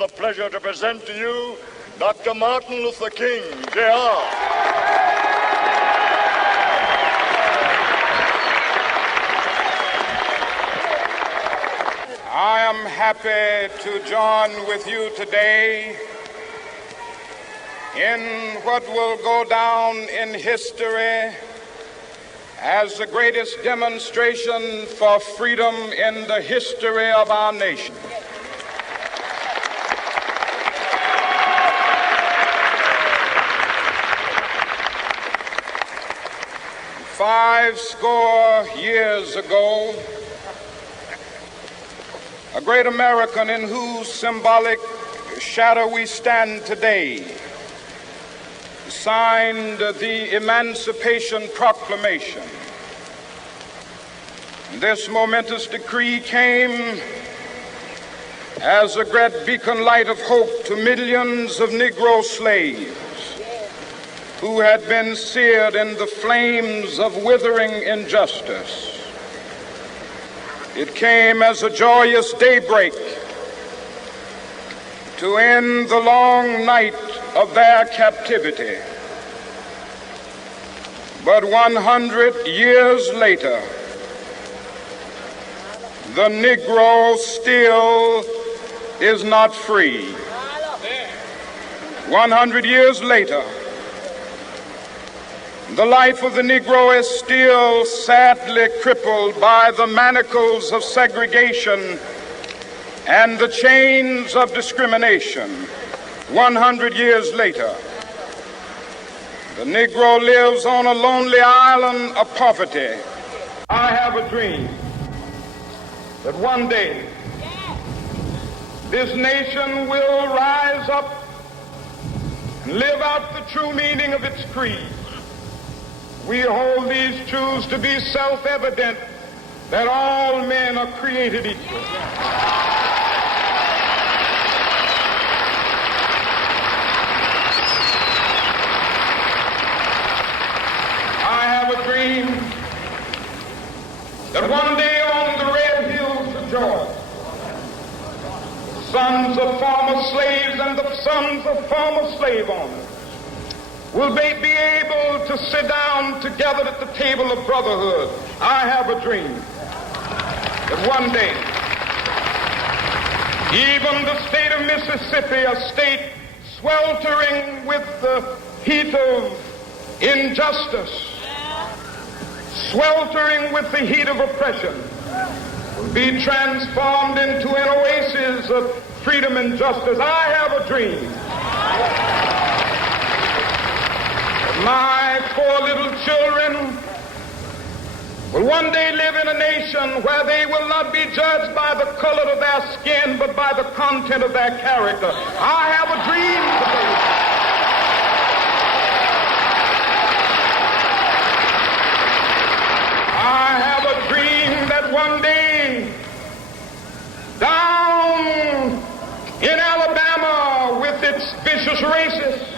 the pleasure to present to you Dr. Martin Luther King, Jr. I am happy to join with you today in what will go down in history as the greatest demonstration for freedom in the history of our nation. Five score years ago, a great American in whose symbolic shadow we stand today signed the Emancipation Proclamation. This momentous decree came as a great beacon light of hope to millions of Negro slaves who had been seared in the flames of withering injustice. It came as a joyous daybreak to end the long night of their captivity. But 100 years later, the Negro still is not free. 100 years later, the life of the Negro is still sadly crippled by the manacles of segregation and the chains of discrimination. 100 years later, the Negro lives on a lonely island of poverty. I have a dream that one day this nation will rise up and live out the true meaning of its creed. We hold these truths to be self-evident, that all men are created equal. I have a dream that one day on the red hills of Georgia, the sons of former slaves and the sons of former slave owners will they be able to sit down together at the table of brotherhood. I have a dream that one day, even the state of Mississippi, a state sweltering with the heat of injustice, sweltering with the heat of oppression, will be transformed into an oasis of freedom and justice. I have a dream. My four little children will one day live in a nation where they will not be judged by the color of their skin, but by the content of their character. I have a dream today. I have a dream that one day, down in Alabama with its vicious racists,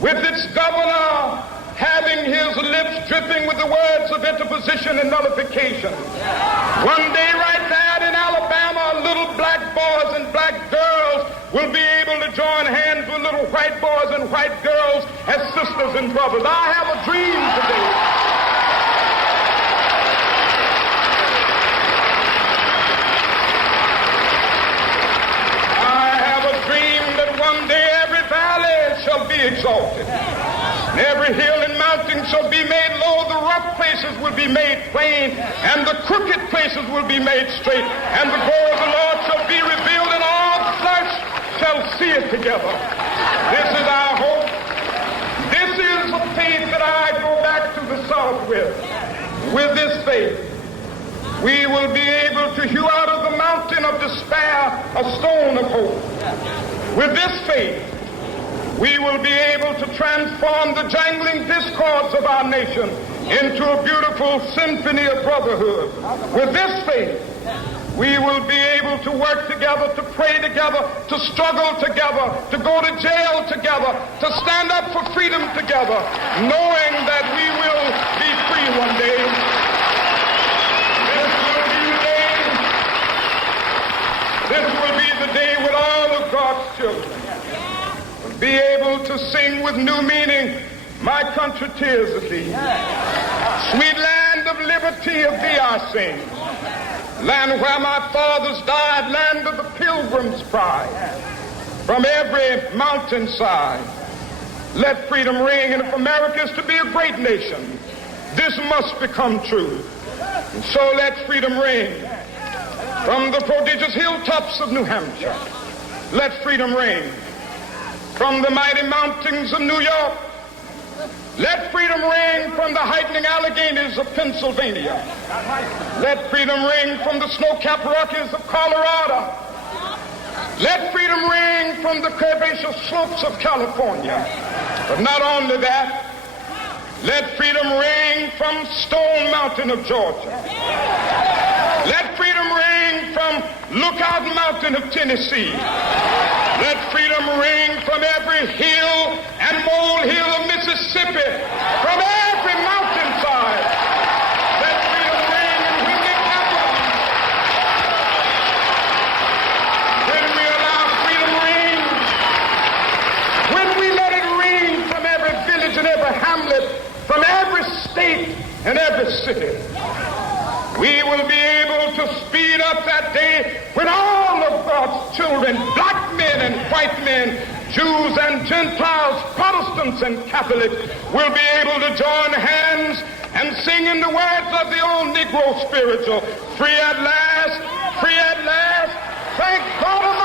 with its governor having his lips dripping with the words of interposition and nullification. One day right there in Alabama, little black boys and black girls will be able to join hands with little white boys and white girls as sisters and brothers. I have a dream today. I have a dream that one day every valley shall be exalted, and every hill and mountain shall be made low. The rough places will be made plain, and the crooked places will be made straight, and the glory of the Lord shall be revealed, and all flesh shall see it together. This is our hope. This is the faith that I go back to the South with. With this faith, we will be able to hew out of the mountain of despair a stone of hope. With this faith, we will be able to transform the jangling discords of our nation into a beautiful symphony of brotherhood. With this faith, we will be able to work together, to pray together, to struggle together, to go to jail together, to stand up for freedom together, knowing that we will be free one day. This will be the day when all of God to sing with new meaning, my country, tears of thee. Sweet land of liberty, of thee I sing. Land where my fathers died, land of the pilgrim's pride. From every mountainside, let freedom ring. And if America is to be a great nation, this must become true. And so let freedom ring. From the prodigious hilltops of New Hampshire, let freedom ring. From the mighty mountains of New York, let freedom ring. From the heightening Alleghenies of Pennsylvania, let freedom ring. From the snow-capped Rockies of Colorado, let freedom ring. From the curvaceous slopes of California. But not only that, let freedom ring from Stone Mountain of Georgia. Let freedom ring from Lookout Mountain of Tennessee. Let freedom ring from every hill and molehill of Mississippi, from every mountainside. Let freedom ring, and when it happens, when we allow freedom ring, when we let it ring from every village and every hamlet, from every state and every city, we will be able to speed up that day when all of God's children, black men and white men, Jews and Gentiles, Protestants and Catholics, will be able to join hands and sing in the words of the old Negro spiritual, free at last, thank God